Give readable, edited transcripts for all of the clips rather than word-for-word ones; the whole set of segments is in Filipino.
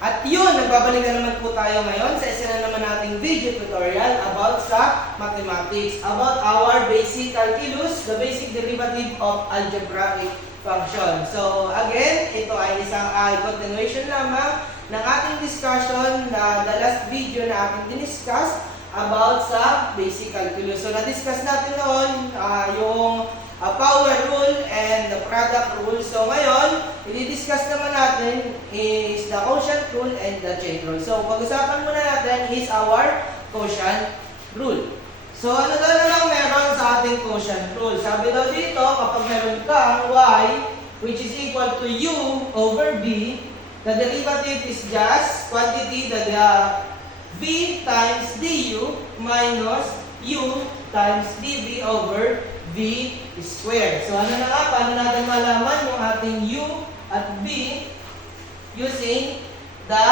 At yun, nagbabalik na naman po tayo ngayon sa isa na naman nating video tutorial about sa mathematics, about our basic calculus, the basic derivative of algebraic function. So again, ito ay isang continuation lamang ng ating discussion na the last video na ating diniscuss about sa basic calculus. So na-discuss natin noon yung power rule and the product rule. So ngayon, i-discuss naman natin is the quotient rule and the chain rule. So pag-usapan muna natin is our quotient rule. So ano daw naman meron sa ating quotient rule? Sabi daw dito, kapag meron kang y which is equal to u over b, the derivative is just quantity that v times du minus u times dv over v squared. So ano na nga, paano natin malaman yung ating u at b using the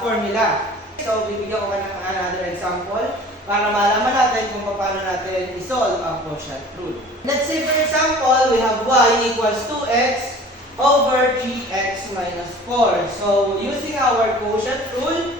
formula. So bibigyan ko ka ng another example para malaman natin kung paano natin isolve ang quotient rule. Let's say for example, we have y equals 2x over 3x minus 4. So using our quotient rule,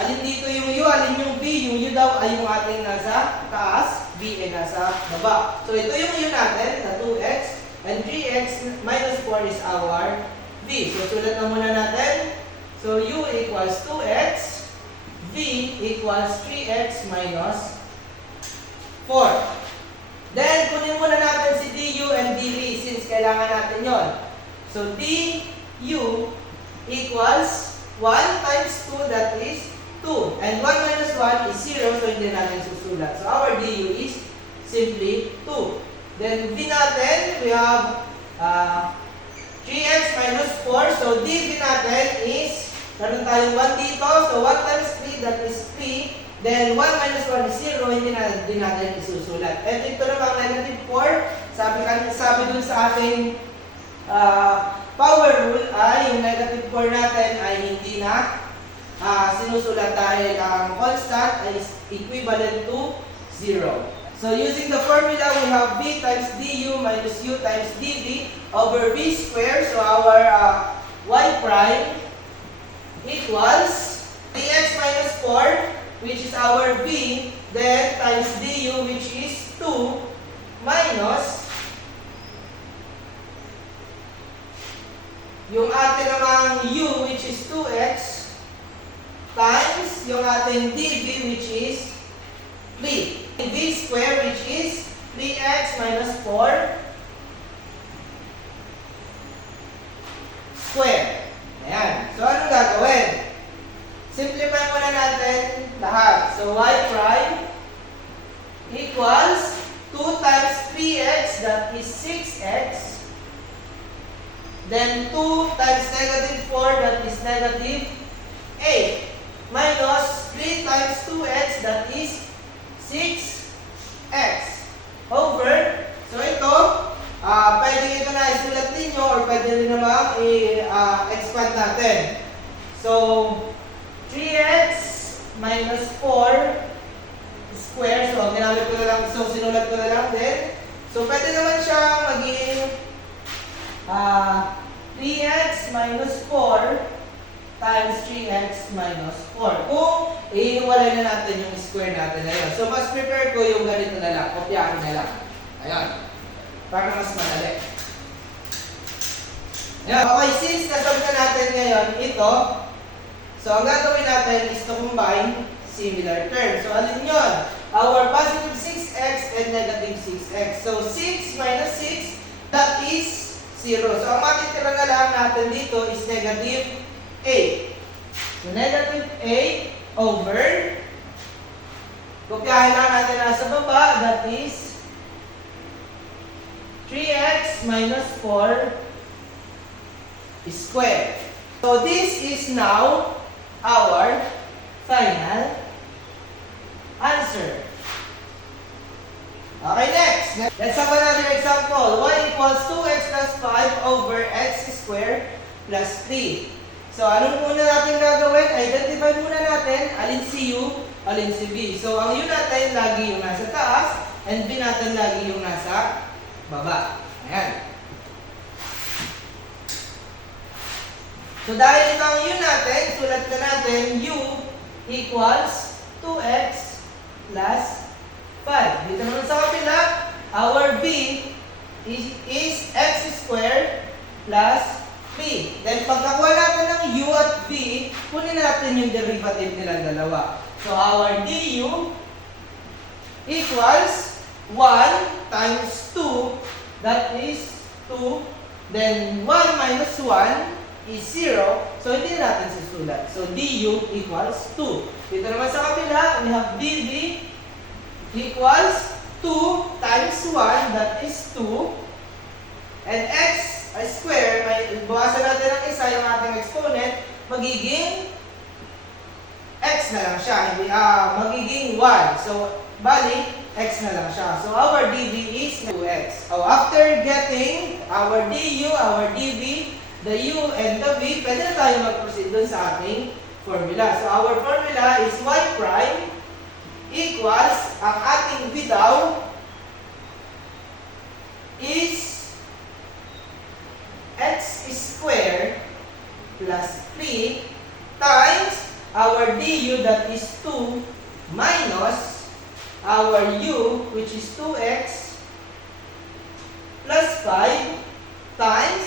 alin dito yung u, alin yung b? Yung u daw ay yung ating nasa taas, b ay nasa baba. So ito yung u natin, na 2x, and 3x minus 4 is our b. So sulat na muna natin. So u equals 2x, v equals 3x minus 4. Then kunin muna natin si du and dv since kailangan natin yon. So du equals 1 times 2, that is 2. And 1 minus 1 is 0, so hindi natin susulat. So our du is simply 2. Then v natin, we have 3x minus 4. So dv natin is, meron tayong 1 dito. So 1 times 3, that is 3. Then 1 minus 1 is 0, hindi natin isusulat. At ito naman, negative 4. Sabi dun sa ating power rule ay yung negative 4 natin ay hindi na sinusulat dahil ang constant is equivalent to 0. So using the formula, we have b times du minus u times dv over v squared. So our y prime equals 3x minus 4, which is our b, then times du, which is 2, minus yung ating namang u, which is 2x, times yung ating dv, which is 3. v square, which is 3x minus 4 square. Ayan. So, anong gagawin? Simplify muna natin lahat. So, y prime equals 2 times 3x, that is 6x. Then 2 times negative 4, that is negative 8. Minus 3 times 2x, that is 6x. Over, so ito, pwede ito na isulat ninyo or pwede rin naman i-expand natin. So, 3x minus 4 square, so ginamit ko na lang, so sinulat ko na lang din. So, pwede naman siyang maging 3x minus 4 times 3x minus 4. Kung ihiwalay na natin yung square natin na yun. So, mas prepare ko yung ganito na lang. Kopyahin na lang. Ayan. Para mas madali. Ayan. Okay, since nasabi na natin ngayon ito, so ang gagawin natin is to combine similar terms. So, alin yun? Our positive 6x and negative 6x. So, 6 minus 6, that is 0. So, ang matitira na lang natin dito is negative 8. So, negative 8 over, kopyahin lang natin nasa baba, that is 3x minus 4 squared. So, this is now our final answer. Okay, next. Let's have another example. Y equals 2x plus 5 over x squared plus 3. So, anong muna natin gagawin? Identify muna natin alin si u, alin si b. So, ang u natin lagi yung nasa taas, and b natin lagi yung nasa baba. Ayan. So dahil ito ang u natin, sulat na natin u equals 2x plus 5. Dito naman sa kapila, our b is x squared plus 3. Then pagkakuha natin ng u at v, kunin natin yung derivative nilang dalawa. So our du equals 1 times 2, that is 2. Then 1 minus 1 is 0. So hindi natin susulat. So du equals 2. Dito naman sa kabila, we have dv equals 2 times 1, that is 2. And x square, may bawasan natin ng isa yung ating exponent, magiging x na lang siya. Hindi, magiging 1. So, bali, x na lang siya. So, our dv is 2x. So, after getting our du, our dv, the u and the v, pwede na tayo mag-proceed dun sa ating formula. So, our formula is y prime equals, ang ating v daw is x squared plus 3 times our du, that is 2, minus our u, which is 2x plus 5 times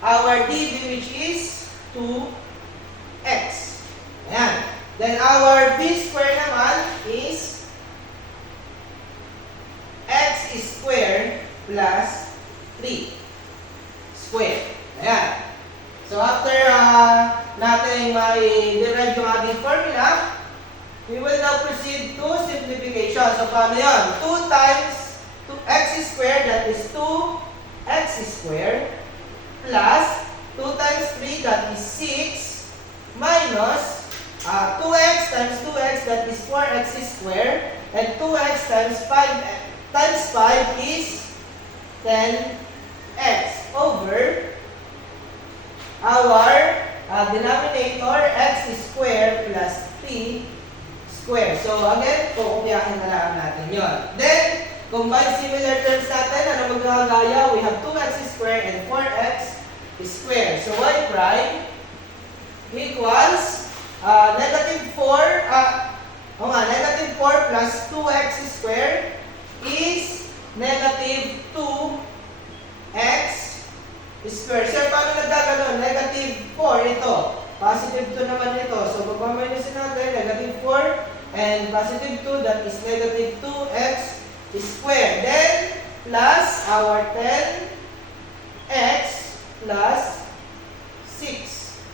our dv, which is 2x. Ayan. Then our v square naman is x squared plus 3 square. Ayan. So after natin may derive yung ating formula, we will now proceed to simplification. So paano yun? 2 times 2x squared, that is 2x squared, plus 2 times 3, that is 6, minus 2x times 2x, that is 4x squared, and 2x times 5 is 10x over our denominator x squared plus 3 squared. So again, kukupiyahin na lang natin yun. Then, combine similar terms natin. Ano magkakagaya? We have 2x squared and 4x squared. So y prime equals negative 4, negative 4 plus 2x squared is negative 2x squared. Sir, paano nagkaganon? Negative 4 ito. Positive 2 naman ito. So, pagmaminusin natin, negative 4 and positive 2, that is negative 2x squared. Then, plus our 10x plus 6.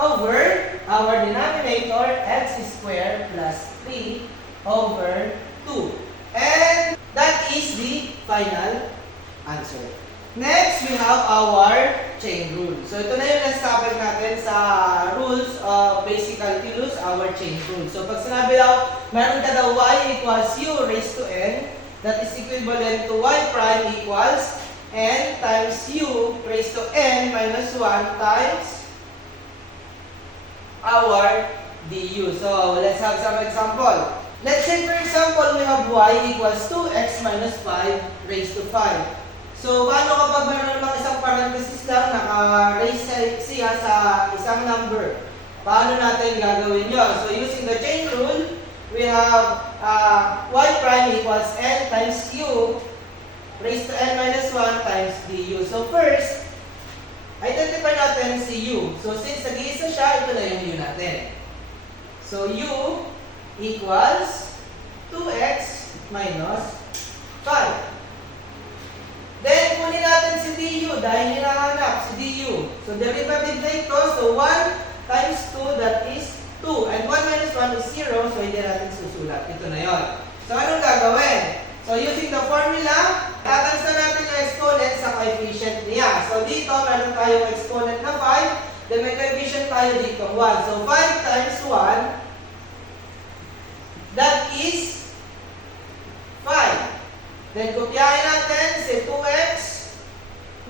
Over our denominator, x squared plus 3 over 2. And that is the final answer. Next, we have our chain rule. So, ito na yung last topic natin sa rules of basic calculus, our chain rule. So, pag sinabi daw, meron ka daw y equals u raised to n, that is equivalent to y prime equals n times u raised to n minus 1 times our du. So, let's have some example. Let's say, for example, we have y equals 2x minus 5 raised to 5. So, paano kapag meron namang isang parenthesis lang, naka-raise siya sa isang number? Paano natin gagawin yun? So, using the chain rule, we have y prime equals n times u raised to n minus 1 times du. So, first, identify natin si u. So, since nag-iisa siya, ito na yung u natin. So, u equals 2x minus 5. Then, kunin natin si du dahil hinahanap si du. So, derivative na ito. So, 1 times 2, that is 2. And 1 minus 1 is 0, so hindi natin susulat. Ito na yon. So, anong gagawin? So, using the formula, tatans na natin yung exponent sa coefficient niya. So, dito, meron tayong exponent na 5. Then, may coefficient tayo dito, 1. So, 5 times 1, that is 5. Then, kopyahin natin si 2x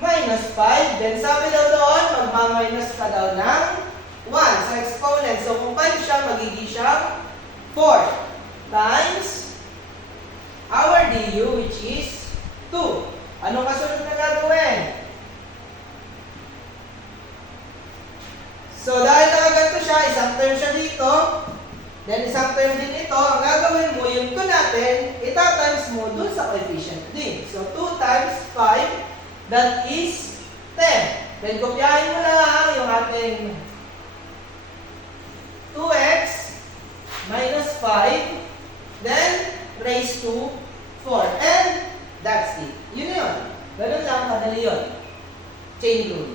minus 5. Then, sabi daw doon, magmaminus ka daw ng 1 sa exponent. So, kung 5 siya, magiging siyang 4 times our du, which is 2. Anong kasunod na gagawin? So, dahil nakaganto siya, isang term siya dito, then isang term din ito, ang gagawin mo, yung 2 natin, ita-times mo dun sa coefficient din. So, 2 times 5, that is 10. Then, kopyahin mo lang yung ating 2x minus 5, then raise to 4. And that's it. Yun na yun. Ganun lang, kadali yun. Chain rule.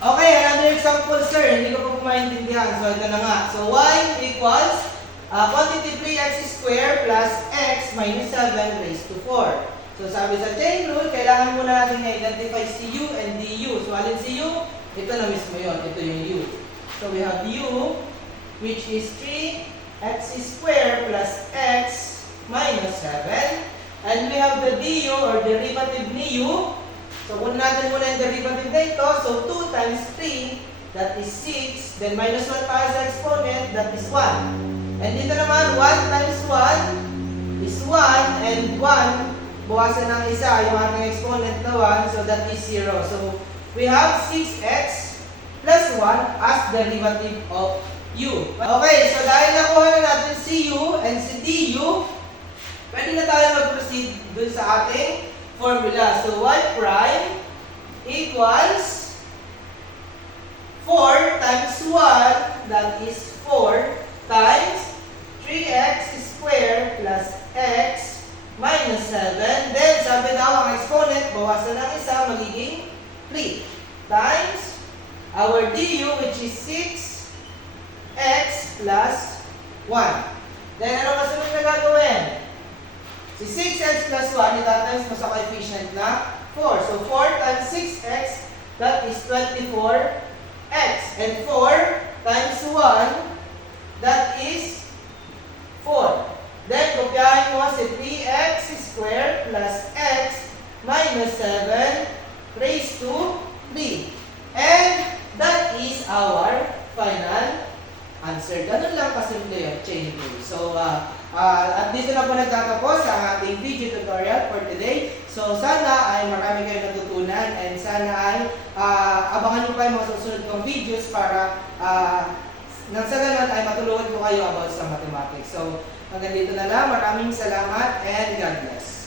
Okay, another example, sir. Hindi ko po maintindihan. So, ito na nga. So, y equals quantity 3x squared plus x minus 7 raised to 4. So, sabi sa chain rule, kailangan muna natin i-identify si u and du. So, alin si u? Ito na mismo yun. Ito yung u. So, we have u, which is 3x squared plus x minus 7. And we have the du, or derivative ni u. So, kunin natin muna yung derivative na ito. So, 2 times 3, that is 6. Then, minus 1 tayo sa exponent, that is 1. And dito naman, 1 times 1 is 1. And 1, buwasan ng isa, yung ating exponent na 1. So, that is 0. So, we have 6x plus 1 as derivative of u. Okay, so dahil nakuha na natin si u and si du, pwede na tayo mag-proceed dun sa ating formula. So, y prime equals 4 times 1, that is 4, times 3x squared plus x minus 7. Then, sabi daw ang exponent, bawasan ng isa, magiging 3. Times our du, which is 6x plus 1. Then, ano kasunod na gagawin? Si 6x plus 1, itatimes mo sa coefficient na 4. So, 4 times 6x, that is 24x. And 4 times 1, that is 4. Then, kopyahin mo si 3x squared plus x minus 7 raised to 3. And that is our final answer. Ganun lang kasimple yung chain rule. So, at dito na po nagtatapos ang ating video tutorial for today. So, sana ay marami kayo natutunan and sana ay abangan nyo pa yung mga susunod kong videos para nang sa ganun ay matulungan ko kayo about sa mathematics. So, hanggang dito na lang. Maraming salamat and God bless.